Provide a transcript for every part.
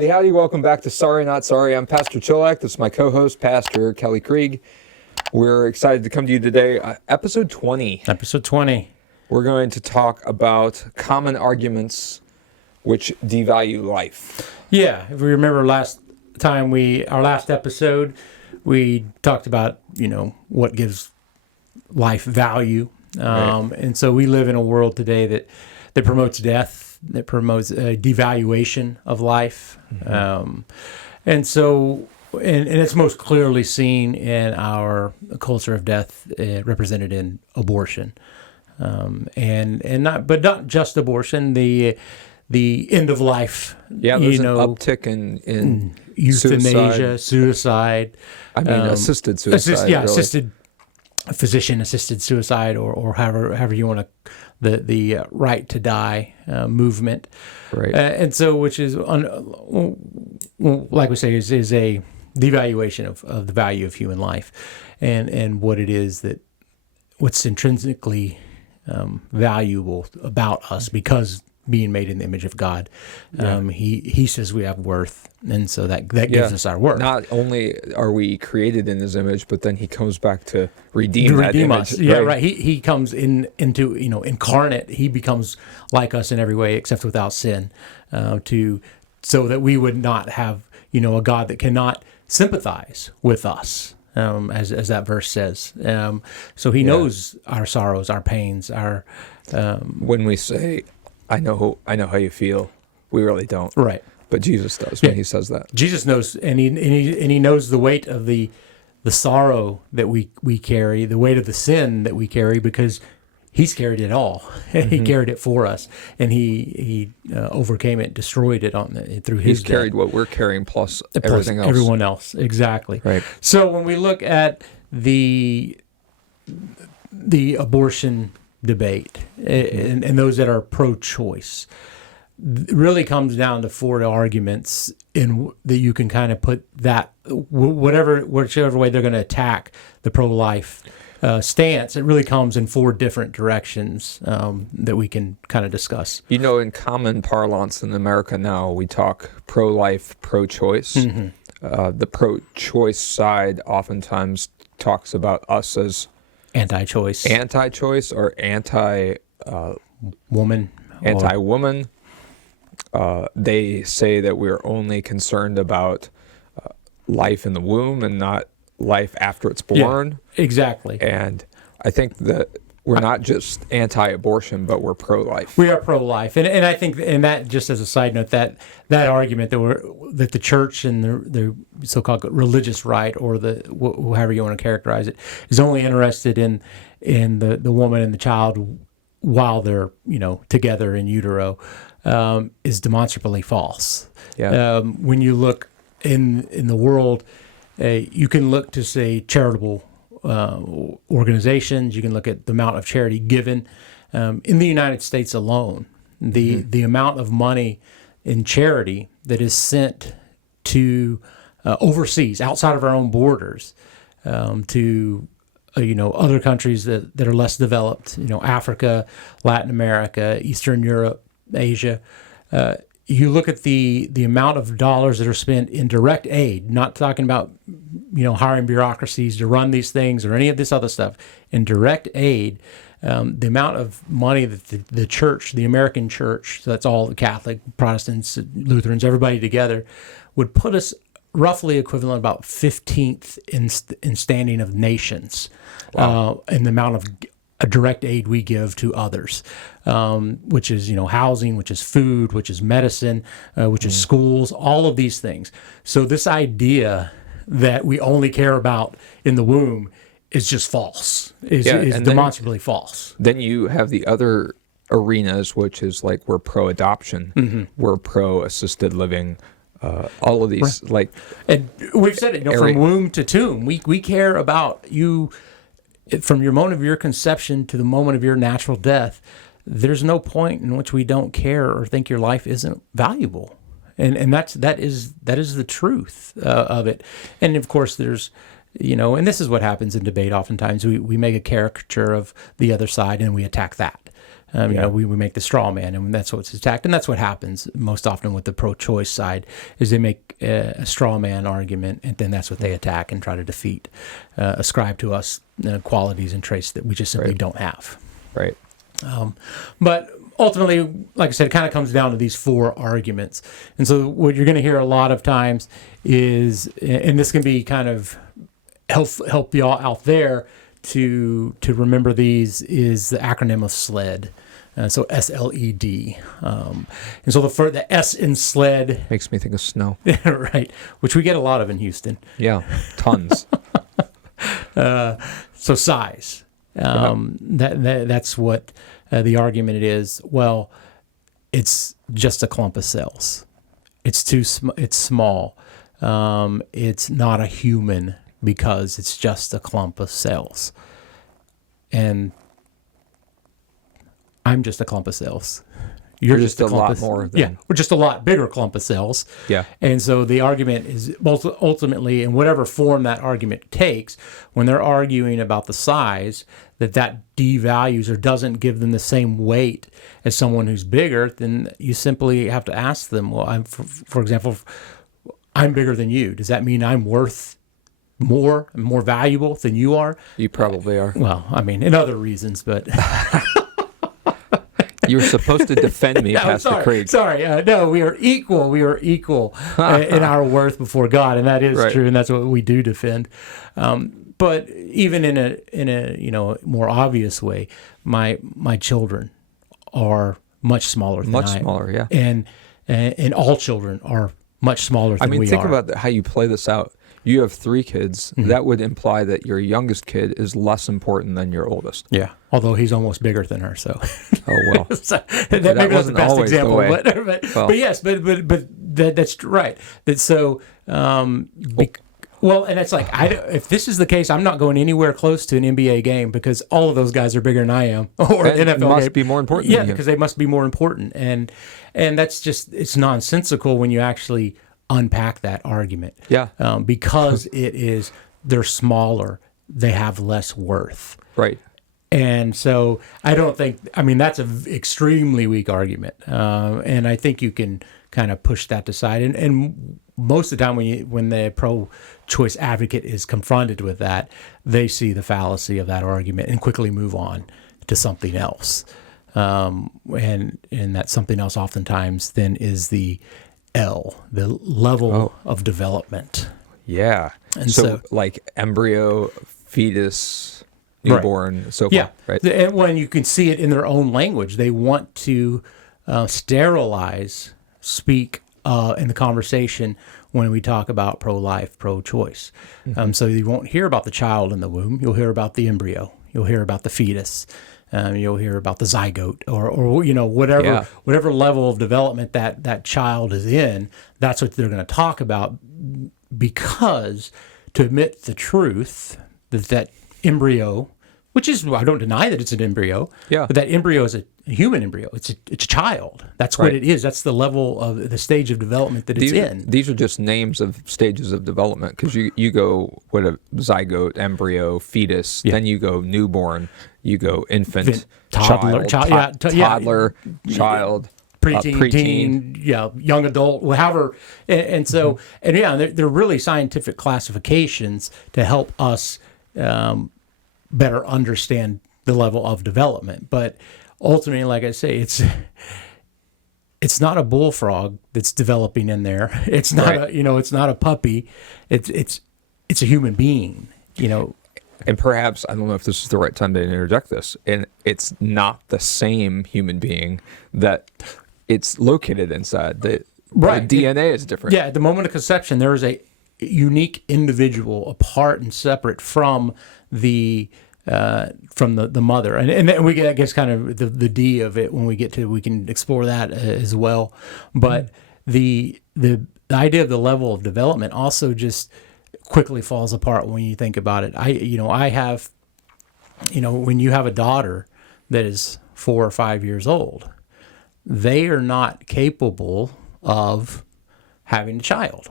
Howdy, howdy. Welcome back to Sorry Not Sorry. I'm Pastor Cholak. This is my co-host, Pastor Kelly Krieg. We're excited to come to you today. Episode 20. Episode 20. We're going to talk about common arguments which devalue life. Yeah, if we remember last episode, we talked about, what gives life value. Right. And so we live in a world today that promotes death, that promotes a devaluation of life. Mm-hmm. And it's most clearly seen in our culture of death, represented in abortion. But not just abortion, the end of life. Yeah, there's an uptick in euthanasia, suicide. Assisted suicide. Assisted physician-assisted suicide, or however you want to, the right to die movement. Right. And so, which is, like we say, is a devaluation of the value of human life, and what it is what's intrinsically valuable about us because being made in the image of God. He says we have worth, and so that gives us our worth. Not only are we created in His image, but then He comes back to redeem that image. Us. Yeah, right. He comes into incarnate. He becomes like us in every way except without sin, so that we would not have a God that cannot sympathize with us. As that verse says, so He knows our sorrows, our pains, our. When we say, I know how you feel, we really don't. Right. But Jesus does when He says that. Jesus knows, and he knows the weight of the sorrow that we carry, the weight of the sin that we carry, because He's carried it all. Mm-hmm. He carried it for us, and He overcame it, destroyed it through His death. He's carried what we're carrying plus everything else. Everyone else, exactly. Right. So when we look at the abortion debate, and those that are pro-choice, it really comes down to four arguments that you can kind of put that whichever way they're going to attack the pro-life stance. It really comes in four different directions that we can kind of discuss. In common parlance in America now, we talk pro-life, pro-choice. Mm-hmm. The pro-choice side oftentimes talks about us as anti-choice or woman. Anti-woman. They say that we're only concerned about life in the womb and not life after it's born. Yeah, exactly. And I think that we're not just anti-abortion, but we're pro-life. We are pro-life, and I think, and that, just as a side note, that argument that the church and the so-called religious right, or however you want to characterize it, is only interested in the woman and the child while they're together in utero, is demonstrably false. Yeah. When you look in the world, you can look to, say, charitable organizations. You can look at the amount of charity given in the United States alone. The amount of money in charity that is sent to overseas, outside of our own borders, to other countries that are less developed, Africa, Latin America, Eastern Europe, Asia. You look at the amount of dollars that are spent in direct aid, not talking about hiring bureaucracies to run these things or any of this other stuff. In direct aid, the amount of money that the church, the American church, so that's all the Catholic, Protestants, Lutherans, everybody together, would put us roughly equivalent about 15th in standing of nations. Wow. In the amount of a direct aid we give to others, which is housing, which is food, which is medicine, which is schools, all of these things. So this idea that we only care about in the womb is just false. Is demonstrably false. Then you have the other arenas, which is like we're pro-adoption, mm-hmm. we're pro-assisted living. All of these, right. And we've said it, from womb to tomb. We care about you. From your moment of your conception to the moment of your natural death, there's no point in which we don't care or think your life isn't valuable, and that is the truth of it. And of course, there's and this is what happens in debate. Oftentimes, we make a caricature of the other side and we attack that. We make the straw man, and that's what's attacked. And that's what happens most often with the pro-choice side, is they make a straw man argument, and then that's what they attack and try to defeat, ascribe to us qualities and traits that we just simply don't have. Right. But ultimately, like I said, it kind of comes down to these four arguments. And so what you're going to hear a lot of times is, and this can be kind of help y'all out there to remember these, is the acronym of SLED. So SLED. And so the S in SLED makes me think of snow. Right, which we get a lot of in Houston. Yeah, tons. So size. That's what the argument is. Well, it's just a clump of cells. It's it's small. It's not a human because it's just a clump of cells. And I'm just a clump of cells. You're just a lot more than... Yeah, we're just a lot bigger clump of cells. Yeah. And so the argument is ultimately, in whatever form that argument takes, when they're arguing about the size, that devalues or doesn't give them the same weight as someone who's bigger, then you simply have to ask them, well, for example, I'm bigger than you. Does that mean I'm worth more valuable than you are? You probably are. Well, I mean, in other reasons, but... You were supposed to defend me, Pastor Krieg. Sorry. No, we are equal. We are equal in our worth before God, and that is true, and that's what we do defend. But even in a more obvious way, my children are much smaller than I am. Much smaller, yeah. And all children are much smaller than we are. I mean, think about how you play this out. You have 3 kids. Mm-hmm. That would imply that your youngest kid is less important than your oldest. Yeah, although he's almost bigger than her. So, oh well, so that maybe wasn't the best example. But yes, but that's right. That so. Well, and it's like, if this is the case, I'm not going anywhere close to an NBA game because all of those guys are bigger than I am, or an NFL must be more important. Yeah, because they must be more important, and that's just, it's nonsensical when you actually unpack that argument. Yeah. Because they're smaller, they have less worth. Right. And so that's an extremely weak argument. And I think you can kind of push that aside. And most of the time when the pro-choice advocate is confronted with that, they see the fallacy of that argument and quickly move on to something else. And that something else oftentimes then is the level of development. Yeah. And so like embryo, fetus, newborn, so forth, right? And when you can see it in their own language, they want to speak in the conversation when we talk about pro-life, pro-choice. Mm-hmm. So you won't hear about the child in the womb. You'll hear about the embryo. You'll hear about the fetus. You'll hear about the zygote or whatever level of development that child is in. That's what they're going to talk about, because to admit the truth that embryo, which is, I don't deny that it's an embryo, but that embryo is a human embryo. It's a child. That's what it is. That's the level of the stage of development that it's in. These are just names of stages of development, because you go with a zygote, embryo, fetus, then you go newborn, you go infant, toddler, child, preteen, teen, young adult, however. And so, they're really scientific classifications to help us better understand the level of development. But ultimately, like I say, it's not a bullfrog that's developing in there. It's not it's not a puppy. It's a human being, And perhaps, I don't know if this is the right time to interject this, and it's not the same human being that it's located inside. The DNA is different. Yeah, at the moment of conception, there is a unique individual apart and separate from the mother. And then we get, I guess, kind of the D of it when we get to, we can explore that as well. But the idea of the level of development also just quickly falls apart when you think about it. I have, when you have a daughter that is 4 or 5 years old, they are not capable of having a child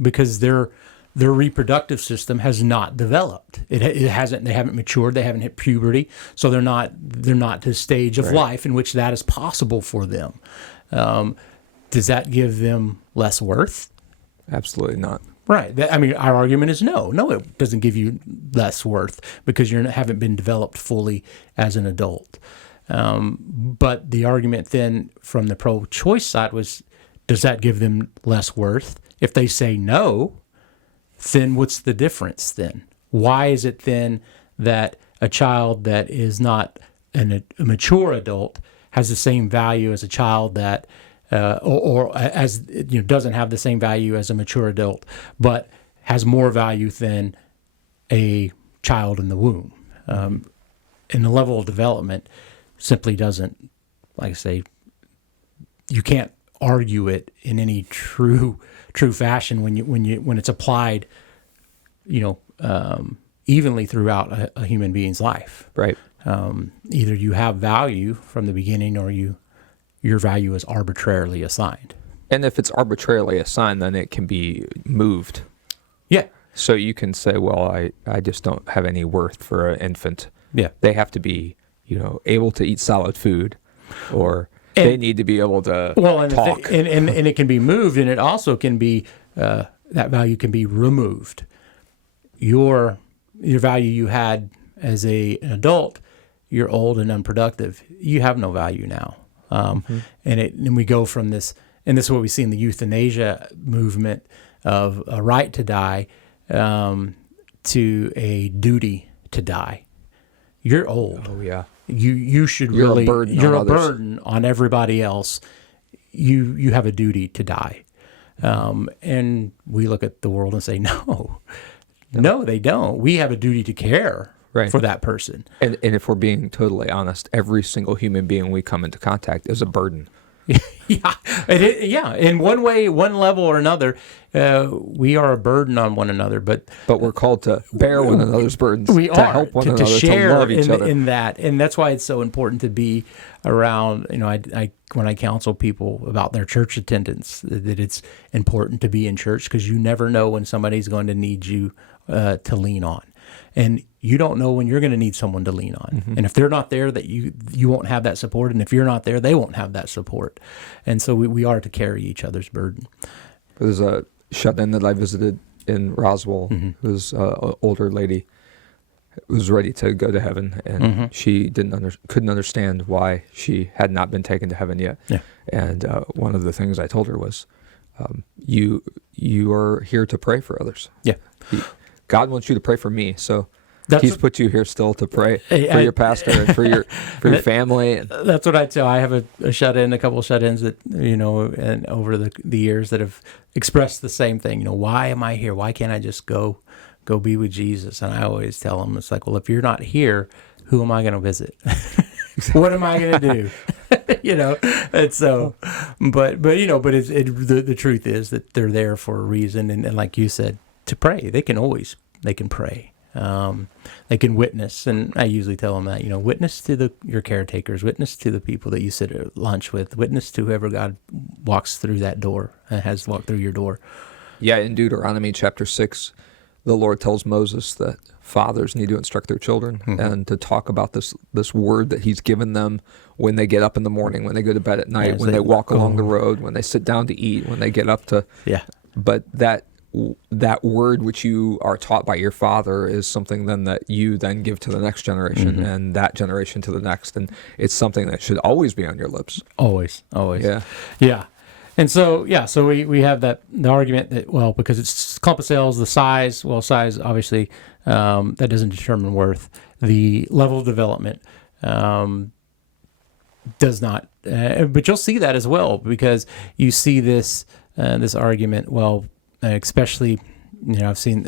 because they're their reproductive system has not developed. It hasn't. They haven't matured. They haven't hit puberty, so they're not to a stage of life in which that is possible for them. Does that give them less worth? Absolutely not. Right. I mean, our argument is no. No, it doesn't give you less worth because you haven't been developed fully as an adult. But the argument then from the pro-choice side was, does that give them less worth? If they say no, then what's the difference then? Why is it then that a child that is not a mature adult has the same value as a child that, or as doesn't have the same value as a mature adult, but has more value than a child in the womb? And the level of development simply doesn't, like I say, you can't argue it in any true fashion when it's applied, evenly throughout a human being's life. Right. Either you have value from the beginning, or your value is arbitrarily assigned. And if it's arbitrarily assigned, then it can be moved. Yeah. So you can say, well, I just don't have any worth for an infant. Yeah. They have to be, able to eat solid food, or they need to be able to talk. And it can be moved, and it also can be, that value can be removed. Your value you had as an adult, you're old and unproductive. You have no value now. And we go from this, and this is what we see in the euthanasia movement of a right to die to a duty to die. You're old. Oh yeah. You should you're really. A burden you're on a others. burden on everybody else. You have a duty to die, and we look at the world and say, no, they don't. We have a duty to care for that person. And if we're being totally honest, every single human being we come into contact is a burden. Yeah. In one way, one level or another, we are a burden on one another. But we're called to bear one another's burdens. We to are help one to another, share to love each other. in that, and that's why it's so important to be around. I when I counsel people about their church attendance, that it's important to be in church because you never know when somebody's going to need you to lean on. And you don't know when you're going to need someone to lean on. And if they're not there, that you won't have that support. And if you're not there, they won't have that support. And so we are to carry each other's burden. There's a shut-in that I visited in Roswell. It was an older lady who was ready to go to heaven, and she couldn't understand why she had not been taken to heaven yet. Yeah. And one of the things I told her was, you are here to pray for others. Yeah. God wants you to pray for me, so That's He's put you here still to pray for your pastor and for your family. That's what I tell. I have a shut-in, a couple of shut-ins that and over the years that have expressed the same thing. Why am I here? Why can't I just go be with Jesus? And I always tell them, it's like, well, if you're not here, who am I going to visit? What am I going to do? And so, but the truth is that they're there for a reason, and like you said, to pray. They can pray. They can witness, and I usually tell them that, witness to your caretakers, witness to the people that you sit at lunch with, witness to whoever God walks through that door and has walked through your door. Yeah, in Deuteronomy chapter 6, the Lord tells Moses that fathers need to instruct their children and to talk about this word that He's given them when they get up in the morning, when they go to bed at night, when they walk along the road, when they sit down to eat, when they get up to... Yeah. But that word which you are taught by your father is something then that you then give to the next generation and that generation to the next, and it's something that should always be on your lips. Always. Yeah. And so we have the argument that, because it's clump of cells, the size obviously that doesn't determine worth. The level of development does not, but you'll see that as well, because you see this argument. Especially, I've seen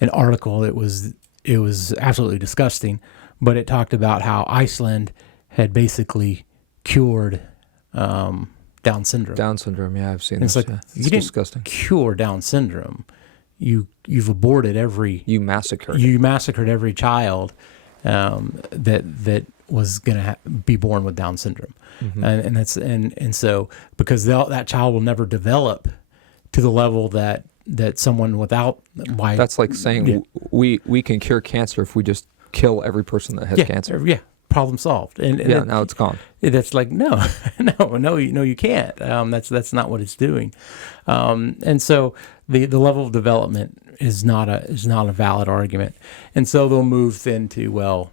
an article. It was absolutely disgusting, but it talked about how Iceland had basically cured Down syndrome. Down syndrome, yeah, I've seen this. It's like, It's you didn't disgusting. cure Down syndrome. You've aborted You massacred. You massacred every child that was going to be born with Down syndrome, and so because that child will never develop to the level that that someone without why That's like saying we can cure cancer if we just kill every person that has cancer. Yeah, problem solved. And Now it's gone. That's like no, you can't. That's not what it's doing. And so the level of development is not a valid argument. And so they'll move then to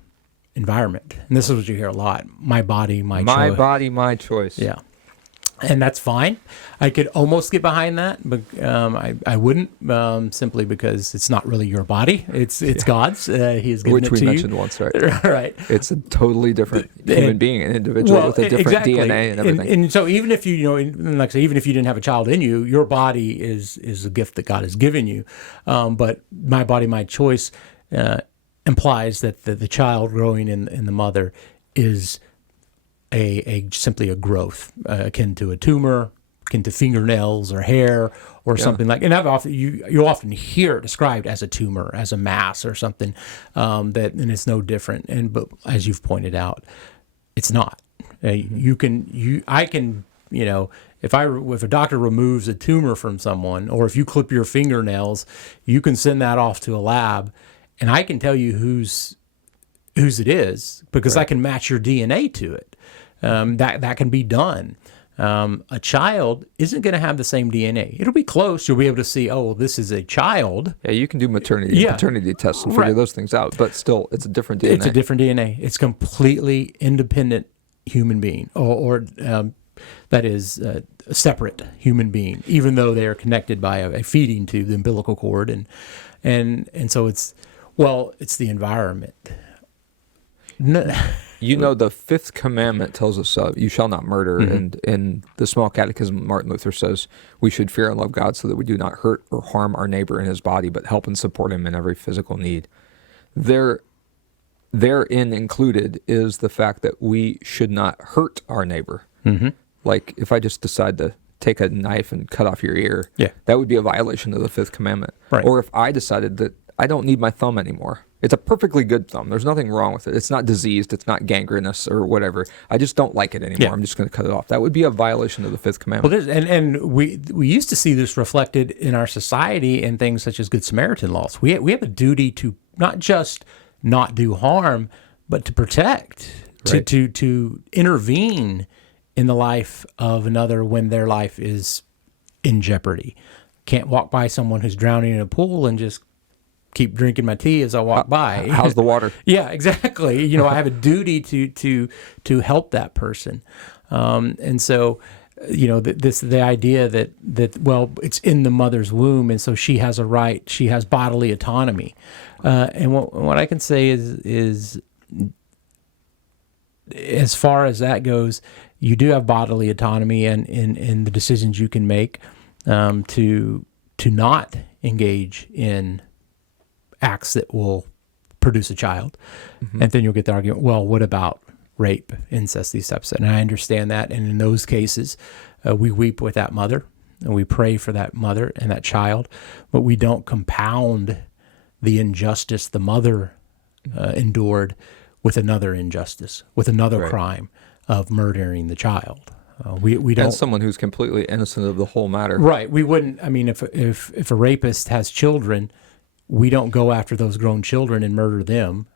environment. And this is what you hear a lot: my body, my choice. My body, my choice. Yeah. And that's fine. I could almost get behind that, but I wouldn't, simply because it's not really your body. It's God's. He has given Which it to we you. mentioned once, right? Right. It's a totally different human being, an individual with a different DNA and everything. And so even if like I say, even if you didn't have a child in you, your body is a gift that God has given you. But my body, my choice implies that the child growing in the mother is simply a growth akin to a tumor, akin to fingernails or hair or something like. And you'll often hear it described as a tumor, as a mass or something, and it's no different. But as you've pointed out, it's not. I can if a doctor removes a tumor from someone, or if you clip your fingernails, you can send that off to a lab, and I can tell you whose it is because I can match your DNA to it. That can be done. A child isn't going to have the same DNA. It'll be close. You'll be able to see, this is a child. Yeah, you can do maternity and paternity tests and figure those things out, but still, it's a different DNA. It's a different DNA. It's completely independent human being, or that is a separate human being, even though they are connected by a feeding tube, the umbilical cord, and so it's the environment. No. The fifth commandment tells us, you shall not murder. And in the Small Catechism, Martin Luther says we should fear and love God so that we do not hurt or harm our neighbor in his body, but help and support him in every physical need. Therein included is the fact that we should not hurt our neighbor. Mm-hmm. Like if I just decide to take a knife and cut off your ear, that would be a violation of the fifth commandment. Right. Or if I decided that I don't need my thumb anymore. It's a perfectly good thumb. There's nothing wrong with it. It's not diseased. It's not gangrenous or whatever. I just don't like it anymore. I'm just going to cut it off. That would be a violation of the fifth commandment. Well, and we used to see this reflected in our society in things such as Good Samaritan laws. We have a duty to not just not do harm, but to protect, to intervene in the life of another when their life is in jeopardy. Can't walk by someone who's drowning in a pool and just keep drinking my tea as I walk by. How's the water? Yeah, exactly. I have a duty to help that person, and so the idea that it's in the mother's womb, and so she has a right. She has bodily autonomy, and what I can say is as far as that goes, you do have bodily autonomy, and in the decisions you can make to not engage in acts that will produce a child. Mm-hmm. And then you'll get the argument, well, what about rape, incest, these types of stuff? And I understand that. And in those cases, we weep with that mother and we pray for that mother and that child, but we don't compound the injustice the mother endured with another injustice, with another crime of murdering the child. We don't. And someone who's completely innocent of the whole matter. Right. We wouldn't. I mean, if a rapist has children, we don't go after those grown children and murder them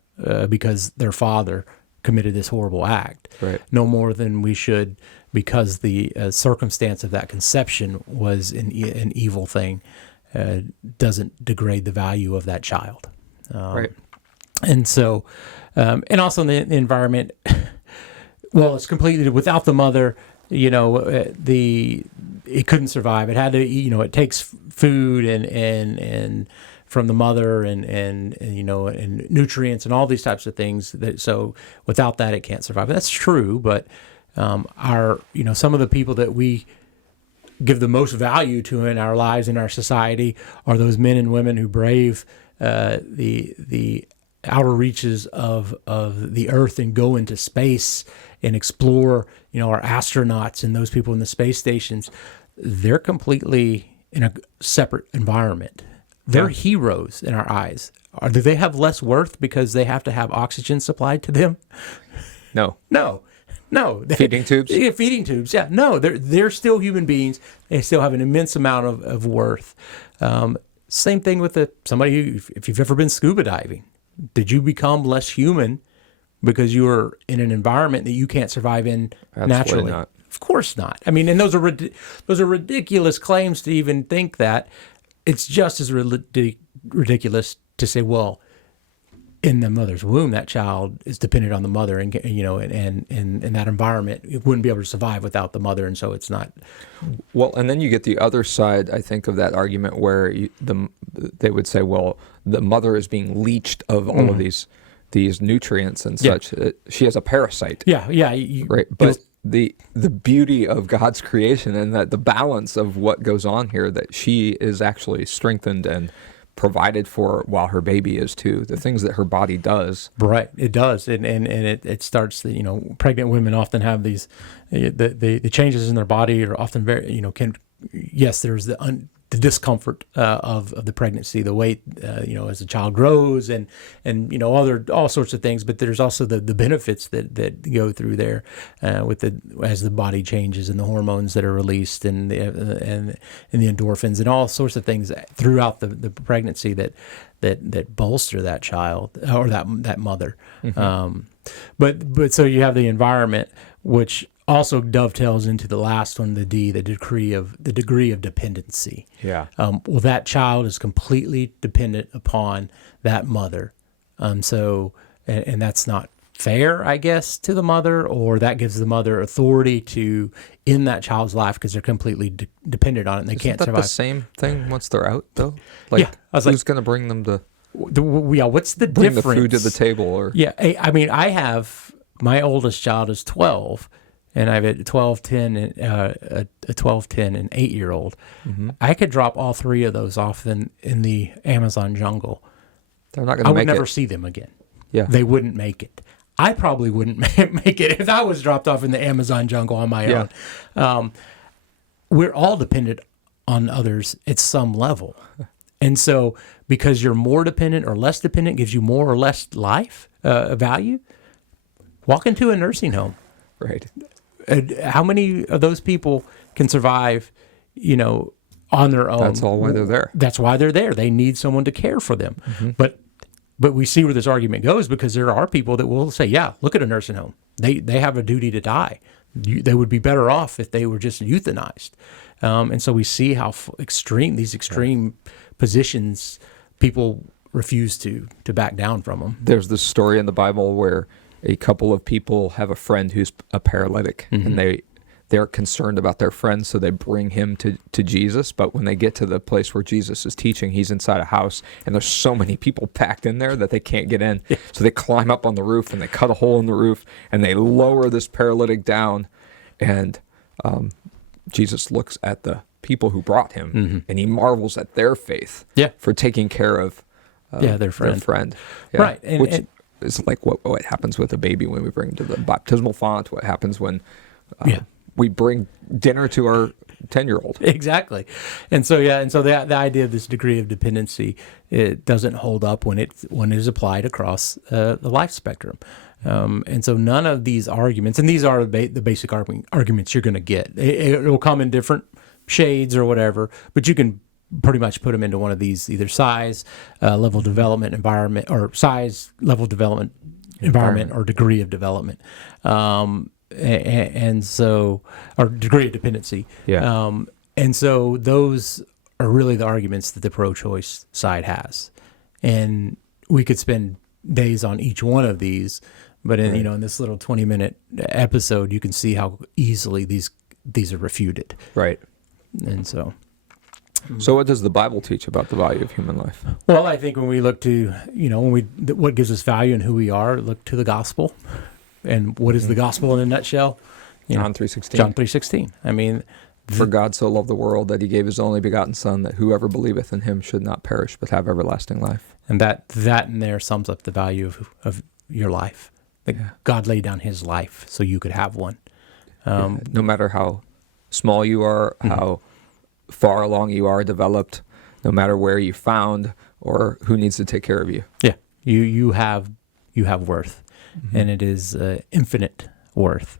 because their father committed this horrible act. Right. No more than we should because the circumstance of that conception was an evil thing. Doesn't degrade the value of that child. Right. And so, and also in the environment, well, it's completely without the mother. It couldn't survive. It had to. It takes food and from the mother and nutrients and all these types of things. So without that, it can't survive. That's true, but some of the people that we give the most value to in our lives, in our society, are those men and women who brave the outer reaches of the earth and go into space and explore, our astronauts and those people in the space stations. They're completely in a separate environment. They're heroes in our eyes. Do they have less worth because they have to have oxygen supplied to them? No. No. Feeding tubes? Yeah, feeding tubes. Yeah. No, they're still human beings. They still have an immense amount of worth. Same thing with somebody who, if you've ever been scuba diving, did you become less human because you were in an environment that you can't survive in naturally? Not. Of course not. I mean, and those are ridiculous claims to even think that. It's just as ridiculous to say, well, in the mother's womb, that child is dependent on the mother, and in that environment, it wouldn't be able to survive without the mother, and so it's not. Well, and then you get the other side, I think, of that argument where they would say, well, the mother is being leached of all of these nutrients and such. She has a parasite. Yeah. Right, but the beauty of God's creation and that the balance of what goes on here, that she is actually strengthened and provided for while her baby is too. The things that her body does. Right, it does, and it starts. Pregnant women often have these. The changes in their body are often very. There's the discomfort of the pregnancy, the weight, as the child grows, and all sorts of things. But there's also the benefits that go through there as the body changes and the hormones that are released and the endorphins and all sorts of things throughout the pregnancy that bolster that child or that mother. Mm-hmm. But so you have the environment, which also dovetails into the last one, the degree of dependency. Yeah. Well, that child is completely dependent upon that mother. So that's not fair, I guess, to the mother, or that gives the mother authority to end that child's life because they're completely dependent on it and they can't survive. Isn't that the same thing once they're out, though? Who's going to bring them to? What's the bring difference? The food to the table, or I mean, I have my oldest child is 12. And I have a 12, 10, and a 12, 10, and 8-year-old. Mm-hmm. I could drop all three of those off in the Amazon jungle. They're not going to make it. I would never see them again. Yeah, they wouldn't make it. I probably wouldn't make it if I was dropped off in the Amazon jungle on my own. We're all dependent on others at some level, and so because you're more dependent or less dependent gives you more or less life value. Walk into a nursing home. Right. How many of those people can survive, on their own? That's all why they're there. That's why they're there. They need someone to care for them. Mm-hmm. But we see where this argument goes because there are people that will say, yeah, look at a nursing home. They have a duty to die. They would be better off if they were just euthanized. And so we see how these extreme positions, people refuse to back down from them. There's this story in the Bible where a couple of people have a friend who's a paralytic, mm-hmm. and they're concerned about their friend, so they bring him to Jesus. But when they get to the place where Jesus is teaching, he's inside a house, and there's so many people packed in there that they can't get in. Yeah. So they climb up on the roof, and they cut a hole in the roof, and they lower this paralytic down. And Jesus looks at the people who brought him, mm-hmm. and he marvels at their faith for taking care of their friend. Yeah. Right. It's like what happens with a baby when we bring him to the baptismal font, what happens when we bring dinner to our 10-year-old. Exactly. And so the idea of this degree of dependency, it doesn't hold up when it is applied across the life spectrum. And so none of these arguments, and these are the basic arguments you're going to get. It will come in different shades or whatever, but you can pretty much put them into one of these, either size, level development environment, or size, level development environment, or degree of development. And so, or degree of dependency. Yeah. And so those are really the arguments that the pro-choice side has. And we could spend days on each one of these, but in this little 20-minute episode, you can see how easily these are refuted. Right. And so what does the Bible teach about the value of human life? Well, I think when we look to, what gives us value and who we are, look to the gospel. And what is the gospel in a nutshell? John 3:16. John 3:16. I mean, for God so loved the world that he gave his only begotten Son, that whoever believeth in him should not perish but have everlasting life. And that in there sums up the value of your life. That God laid down his life so you could have one. No matter how small you are, mm-hmm. how far along you are developed, no matter where you found or who needs to take care of you. Yeah, you have worth, mm-hmm. and it is infinite worth.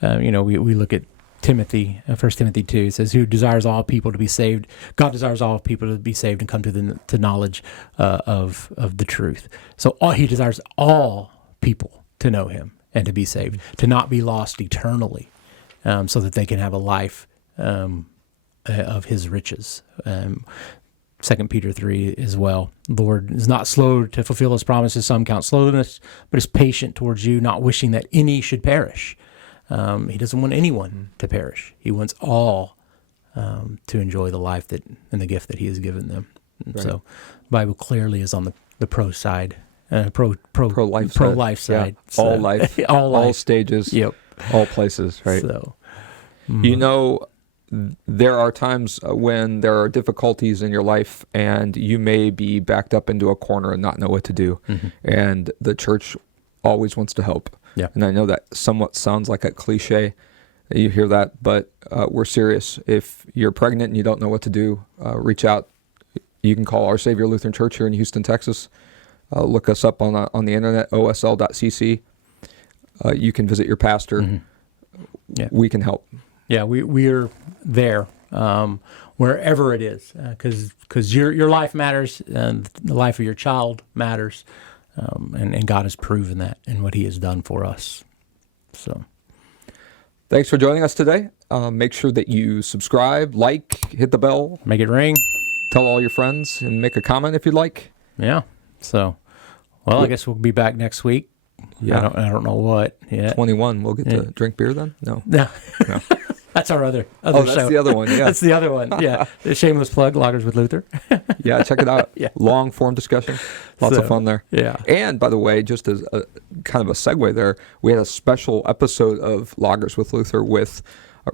We look at Timothy, 1 Timothy 2, it says, who desires all people to be saved. God desires all people to be saved and come to knowledge of the truth. So he desires all people to know him and to be saved, to not be lost eternally, so that they can have a life of his riches. 2 Peter 3 as well. The Lord is not slow to fulfill his promises. Some count slowness, but is patient towards you, not wishing that any should perish. He doesn't want anyone to perish. He wants all to enjoy the life and the gift that he has given them. Right. So the Bible clearly is on the pro side, pro-life side. Yeah. So, all life, all stages, yep. all places, right? So, there are times when there are difficulties in your life and you may be backed up into a corner and not know what to do. Mm-hmm. And the church always wants to help. Yeah. And I know that somewhat sounds like a cliche. You hear that, but we're serious. If you're pregnant and you don't know what to do, reach out. You can call Our Savior Lutheran Church here in Houston, Texas. Look us up on the internet, osl.cc. You can visit your pastor. Mm-hmm. Yeah. We can help. Yeah, we're there wherever it is, because your life matters and the life of your child matters, and God has proven that in what he has done for us. So, thanks for joining us today. Make sure that you subscribe, hit the bell. Make it ring. Tell all your friends and make a comment if you'd like. Yeah. So, I guess we'll be back next week. Yeah. I don't know what yet. 21. We'll get to drink beer then? No. That's our other show. That's the other one, yeah. That's the other one, yeah. The shameless plug, Loggers with Luther. Yeah, check it out. Yeah. Long form discussion. Lots of fun there. Yeah. And by the way, just as a kind of a segue there, we had a special episode of Loggers with Luther with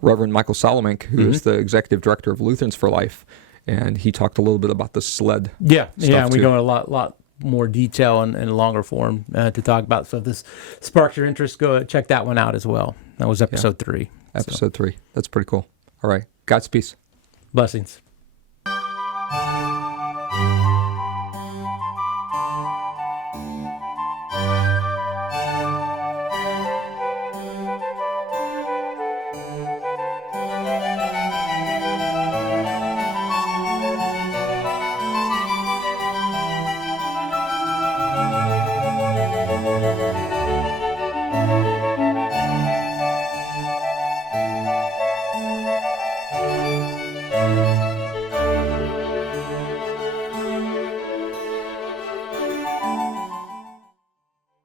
Reverend Michael Solomink, who is the executive director of Lutherans for Life. And he talked a little bit about the SLED. Yeah, and we go in a lot more detail and a longer form to talk about. So if this sparks your interest, go check that one out as well. That was episode 3. Episode 3. That's pretty cool. All right. God's peace. Blessings.